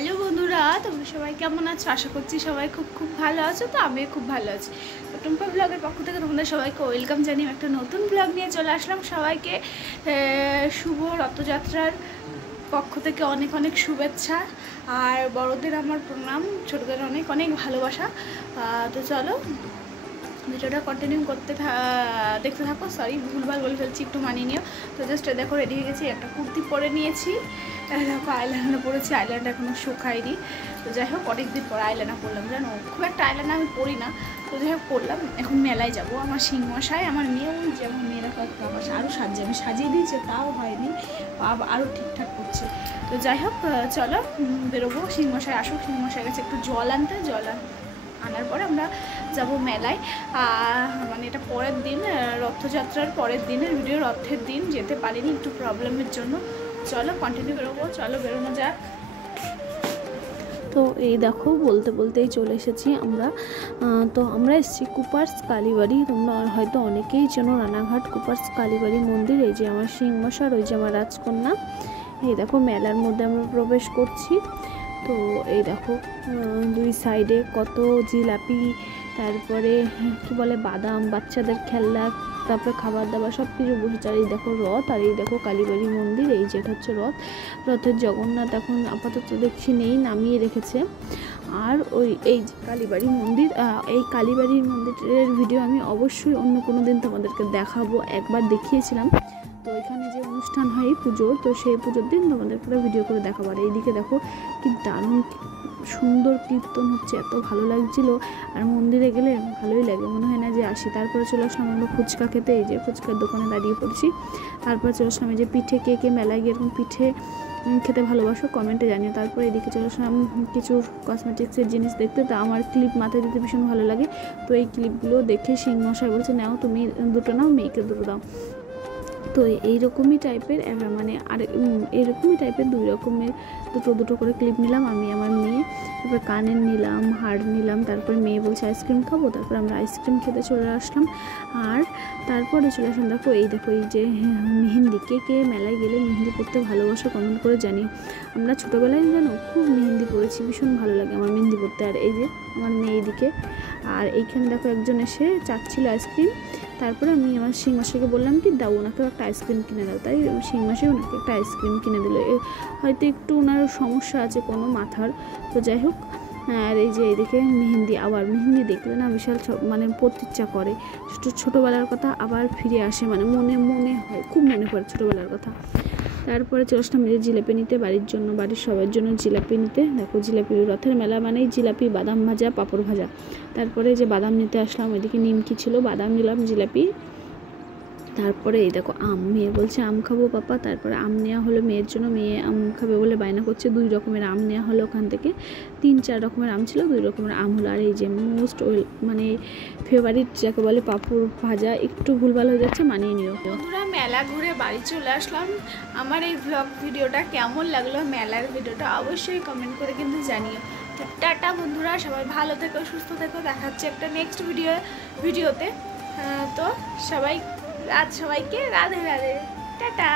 Hello বন্ধুরা, তোমরা সবাই কেমন আছো? আশা করছি সবাই খুব ভালো আছো। তো আমিও খুব ভালো আছি। তো টুম্পা ব্লগের পক্ষ থেকে তোমাদের সবাইকে ওয়েলকাম জানিয়ে একটা নতুন ব্লগ নিয়ে চলে আসলাম। সবাইকে শুভ রথযাত্রার পক্ষ থেকে অনেক অনেক শুভেচ্ছা, আর বড়দের আমার প্রণাম, ছোটদের অনেক অনেক ভালোবাসা। তো চলো ভিডিওটা কন্টিনিউ দেখতে থাকো। সরি, ভুলভাল বলে ফেলছি, একটু মানিয়ে নিও। তো জাস্ট দেখো রেডি হয়ে গেছি, একটা কুর্তি পরে নিয়েছি, দেখো আইলাইনার পরেছি, আইলাইনারটা এখনও শুকায়নি। তো যাই হোক অনেকদিন পর আইলাইনার পরলাম, জানো খুব একটা আইলাইনার আমি পরি না। তো যাই হোক পরলাম। এখন মেলায় যাব, আমার শিংমশাই আমার মেয়েও যে আমার মেয়েরা কয়েকটা আমার আরও সাজিয়ে আমি সাজিয়ে দিয়েছে, তাও হয়নি, আরও ঠিকঠাক করছে। তো যাই হোক চলো বেরোবো। শিংমশাই আসুক, শিংমশাই গেছে একটু জল আনতে, আনার পরে আমরা যাব মেলায়। মানে এটা পরের দিন, রথযাত্রার পরের দিনের ভিডিও, রথের দিন যেতে পারিনি একটু প্রবলেমের জন্য। চলো কন্টিনিউ বেরোবো, চলো বেরোনো যাক। তো এই দেখো বলতে বলতেই চলে এসেছি আমরা। তো আমরা এসেছি কুপার্স কালীবাড়ি। তোমরা হয়তো অনেকেই চেনো রানাঘাট কুপার্স কালীবাড়ি মন্দির। এই যে আমার শিংমশার, ওই যে আমার রাজকন্যা। এই দেখো মেলার মধ্যে আমরা প্রবেশ করছি। তো এই দেখো দুই সাইডে কত জিলাপি, তারপরে কি বলে বাদাম, বাচ্চাদের খেলনা, তারপরে খাবার দাবার সব কিছু বসেছে। আর এই দেখো রথ, আর এই দেখো কালীবাড়ি মন্দির। এই যেটা হচ্ছে রথের জগন্নাথ এখন আপাতত দেখছি নেই, নামিয়ে রেখেছে। আর এই যে কালীবাড়ি মন্দির, এই কালীবাড়ির মন্দিরের ভিডিও আমি অবশ্যই অন্য কোনো দিন তোমাদেরকে দেখাবো। একবার দেখিয়েছিলাম। তো এখানে যে অনুষ্ঠান হয় পুজোর, তো সেই পুজোর দিন তোমাদেরকে ভিডিও করে দেখাবো। আর এইদিকে দেখো কি দারুণ সুন্দর কীর্তন হচ্ছে, এত ভালো লাগছিল। আর মন্দিরে গেলে ভালোই লাগে, মনে হয় না যে আসি। তারপরে চলে আসলাম আমরা ফুচকা খেতে। এই যে ফুচকার দোকানে দাঁড়িয়ে পড়ছি। তারপরে চলে আসলাম এই যে পিঠে, কে মেলায় গিয়ে এরকম পিঠে খেতে ভালোবাসো কমেন্টে জানিও। তারপরে এদিকে চলে আসলাম কিছু কসমেটিক্সের জিনিস দেখতে। তো আমার ক্লিপ মাথায় দিতে ভীষণ ভালো লাগে। তো এই ক্লিপগুলো দেখে শিংমশাই বলছে নাও তুমি দুটো নাও, মেয়েকে দুটো দাও। তো এইরকমই টাইপের মানে আর এইরকমই টাইপের দুই রকমের দুটো করে ক্লিপ নিলাম আমি আমার মেয়ে। তারপর কানের নিলাম, হাড় নিলাম। তারপরে মেয়ে বলছে আইসক্রিম খাবো, তারপর আমরা আইসক্রিম খেতে চলে আসলাম। আর তারপরে চলে আসলাম দেখো এই যে মেহেন্দি, কে মেলায় গেলে মেহেন্দি পরতে ভালোবাসো কমেন্ট করে জানিও। আমরা ছোটোবেলায় জানো খুব মেহেন্দি পরেছি, ভীষণ ভালো লাগে আমার মেহেন্দি পরতে। আর এই যে আমার মেয়ে এদিকে, আর এইখানে দেখো একজন এসে চাচ্ছিল আইসক্রিম। তারপরে আমি আমার শিংমাশাইকে বললাম কি দাও ওনাকেও একটা আইসক্রিম কিনে দাও। তাই শিংমাশাই ওনাকে একটা আইসক্রিম কিনে দিল। হয়তো একটু ওনার সমস্যা আছে কোনো মাথার। তো যাই হোক, আর এই যে এইদিকে মেহেন্দি, আবার মেহেন্দি দেখলে না বিশাল মানে পড়তে ইচ্ছা করে। ছোটোবেলার কথা আবার ফিরে আসে, মানে মনে হয়, খুব মনে পড়ে ছোটোবেলার কথা। তারপরে চলে আসলাম এই যে জিলাপি নিতে, বাড়ির সবার জন্য জিলাপি নিতে। দেখো জিলাপি, রথের মেলা মানেই জিলাপি, বাদাম ভাজা, পাঁপড় ভাজা। তারপরে যে বাদাম নিতে আসলাম, ওইদিকে নিমকি ছিল, বাদাম নিলাম, জিলাপি। তারপরে এই দেখো আম, মেয়ে বলছে আম খাবো পাপা। তারপরে আম নেওয়া হলো মেয়ের জন্য, মেয়ে আম খাবে বলে বায়না করছে। 2 রকমের আম নেওয়া হলো ওখান থেকে। 3-4 রকমের আম ছিল, 2 রকমের আম হলো। আর এই যে মোস্ট মানে ফেভারিট যাকে বলে পাঁপড় ভাজা, একটু ভুলভাল হয়ে যাচ্ছে, মানিয়ে নিও। বন্ধুরা মেলা ঘুরে বাড়ি চলে আসলাম। আমার এই ব্লগ ভিডিওটা কেমন লাগলো, মেলার ভিডিওটা অবশ্যই কমেন্ট করে কিন্তু জানিও। তো টাটা বন্ধুরা, সবাই ভালো থেকো, সুস্থ থেকো, দেখাচ্ছে একটা নেক্সট ভিডিওতে। তো সবাইকে রাধে রাধে, টাটা।